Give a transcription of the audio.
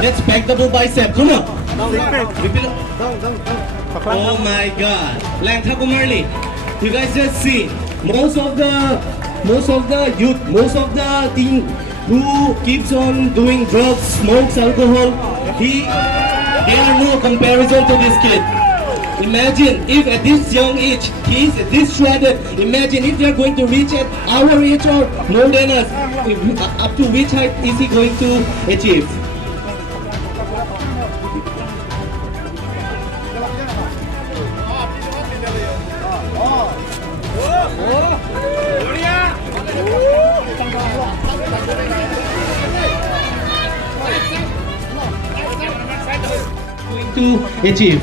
Let's back double bicep. Come on. Repeat. Oh my God. Lang tapo Marley. You guys just see. Most of the youth, most of the teen who keeps on doing drugs, smokes, alcohol, they are no comparison to this kid. Imagine if at this young age he is this shredded. Imagine if they are going to reach at our age or more than us. Up to which height is he going to achieve? Going to achieve.